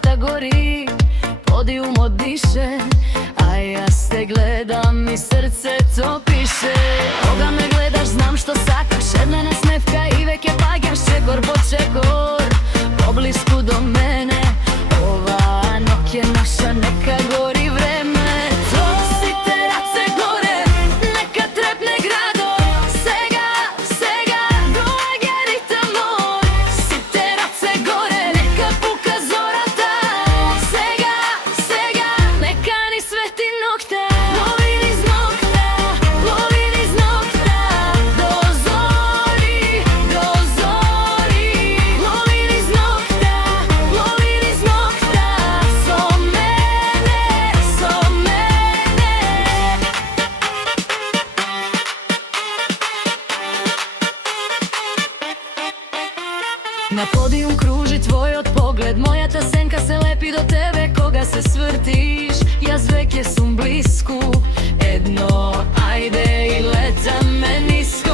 vrata gori, podijum odiše, a ja se gledam i srce to piše. Koga me gledaš, znam što sakaš, jedna nasmevka i vek je pagaš, čekor po čekor, poblisku do mene, ova Nokia naša neka gori vreme. To si terace gore, neka trepne grado, sega, sega, dolag je ritam moj. Si terace gore, neka puka zorata, sega, sega, neka ni sveti nokta. Lovim iz nokta, lovim iz nokta, do zori, do zori. Lovim iz nokta, lovim iz nokta, so mene, so mene. Na podijum kruži tvoj od pogled, moja ta senka se lepi do tebe, koga se svrtiš, jaz vek je sum blisku, edno, ajde i leta me nisko.